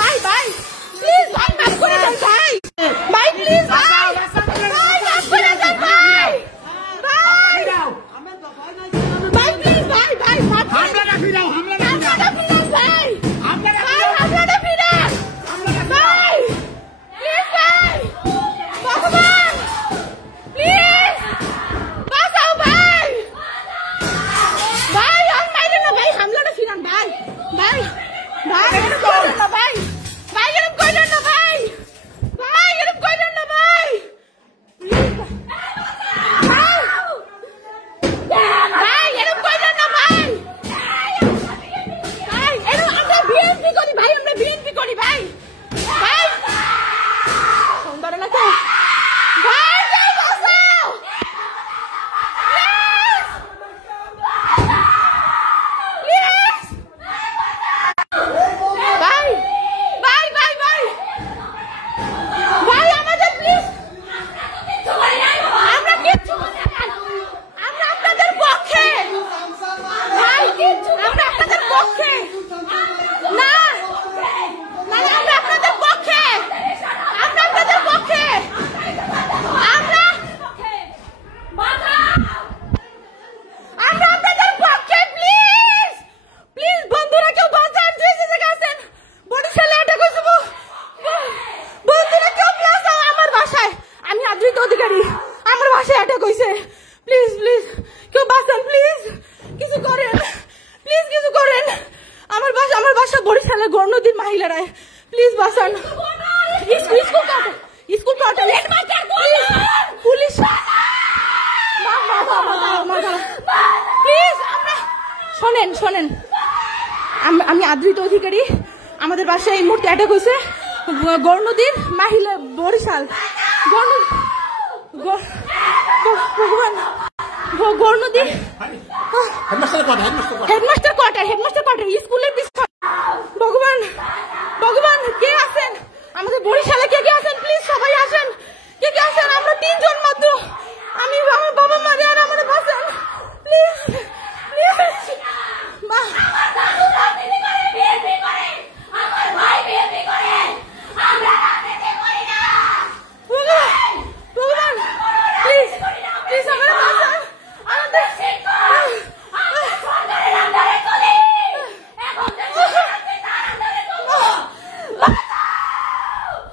ভাই ভাই প্লিজ ভাই মাফ করে দেন ভাই ভাই প্লিজ ভাই ভাই মাফ করে দেন ভাই ভাই ভাই প্লিজ ভাই ভাই মাফ হামলাটা ফিরাও হামলাটা ফিরাও ভাই হামলাটা ফিরাও ভাই প্লিজ ভাই ভগবান প্লিজ বাঁচাও ভাই ভাই আর মাইরেন না ভাই হামলাটা ফিরান ভাই ভাই ভাই এরকম করেন না ভাই ভাই এরকম করেন না ভাই ভাই এরকম করেন না ভাই ভাই এরকম করেন না ভাই ভাই এরকম আমরা বিএনপি করি ভাই আমরা বিএনপি করি ভাই ভাই সুন্দর না তো ভাই বাঁচাও ভাই ভাই ভাই ভাই ভাই আমাদের প্লিজ আমরা কিচ্ছু আমরা আপনাদের পক্ষে ভাই আমরা আপনাদের পক্ষে না না আমরা আপনাদের পক্ষে আমরা আপনাদের পক্ষে আমরা আপনাদের পক্ষে প্লিজ প্লিজ বন্ধুরা কেউ বাঁচান যে জায়গা আছেন বরিশালে অ্যাটাক হয়েছে বন্ধুরা কেউ বাঁচাও আমার বাসায় আমি আদ্রিত অধিকারী আমার বাসায় অ্যাটাক হয়েছে প্লিজ প্লিজ কেউ বাঁচান প্লিজ কিছু করেন প্লিজ কিছু করেন আমার বাসা বরিশালে গণনদীর মহিলারায় প্লিজ বাঁচান স্কুল কোয়ার্টার পুলিশ প্লিজ শোনেন আমি আদ্রিত অধিকারী আমাদের বাসায় এই মুহূর্তে অ্যাটাক হয়েছে গণনদীর মহিলা বরিশাল ভগবান গণনদী হেডমাস্টার কোয়ার্টার স্কুলের পিছনে ভগবান কে আছেন আমাদের বরিশালে কে কে আছেন প্লিজ সবাই আসেন কে কে আছেন আমরা 3 জন মাত্র আমি আমার বাবা মা আর আমাদের বাঁচান প্লিজ ভগবান প্লিজ প্লিজ আমাদের বাঁচান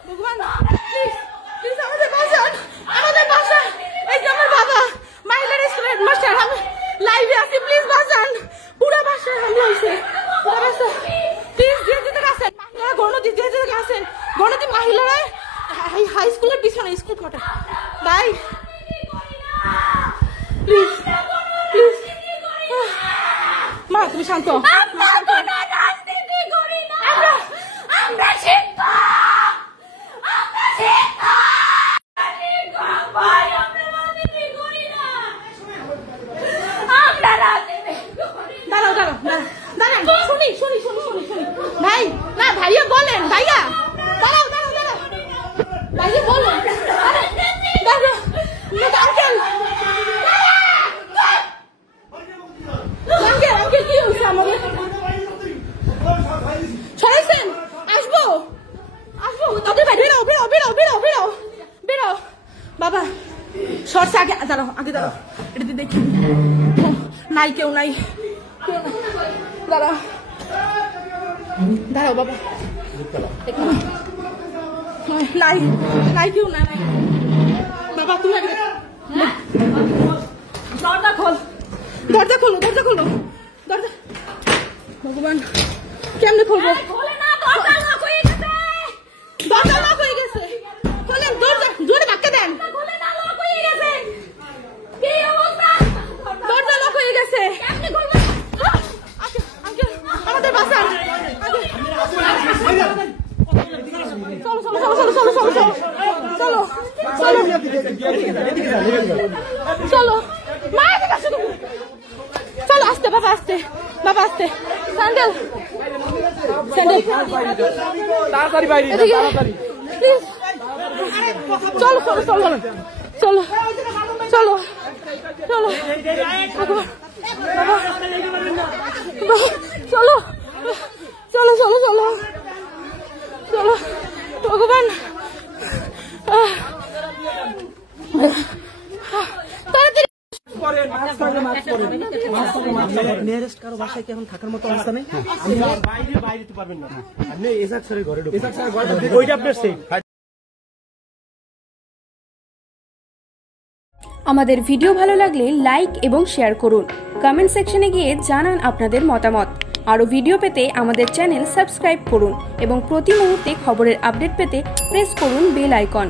ভগবান প্লিজ প্লিজ আমাদের বাঁচান আমাদের বাঁচান এই যে আমার বাবা মহিলার স্কুলের হেডমাস্টার আমি লাইভে আছি প্লিজ বাঁচান পুরো বাসায় হামলা হয়েছে পুরো বাসা প্লিজ যে যেতে আছেন মহিলারা গণনদী যে যেতে আছেন গণনদী মহিলারা হাই স্কুলের পিছনে স্কুল কোয়ার্টার ভাই প্লিজ প্লিজ মা তুমি শান্ত দাঁড়াও শুনি ভাই না ভাইয়া বলেন ভাইয়া দাঁড়াও ভাইয়া বলেন আঙ্কেল কি হয়েছে আমাদের ছড়াইছেন আসবো তোদের ভাই বেরো বাবা শর্টস আগে দাঁড়াও এটা দেখি নাই কেউ নাই দাঁড়াও বাবা নাই কেউ নাই বাবা তুমি আগে দরজা খোলো ভগবান কেমনে খুলবো দরজা লক হয়ে গেছে খোলেন দরজা জোরে ধাক্কা দেন দরজা লক হয়ে গেছে আমাদের বাসা চলো আস্তে বাবা আস্তে স্যান্ডেল তাড়াতাড়ি বাইরে প্লিজ চলো নিয়ারেস্ট কারো বাসায় কি এখন থাকার মতো অবস্থা নেই? বাইরে তো পারবেন না, আপনি এসাক স্যারের ঘরে ঢুকুন, ওইটা আপনার সেফ। আমাদের ভিডিও ভালো লাগলে লাইক এবং শেয়ার করুন। কমেন্ট সেকশনে গিয়ে জানান আপনাদের মতামত। আরও ভিডিও পেতে আমাদের চ্যানেল সাবস্ক্রাইব করুন এবং প্রতি মুহূর্তে খবরের আপডেট পেতে প্রেস করুন বেল আইকন।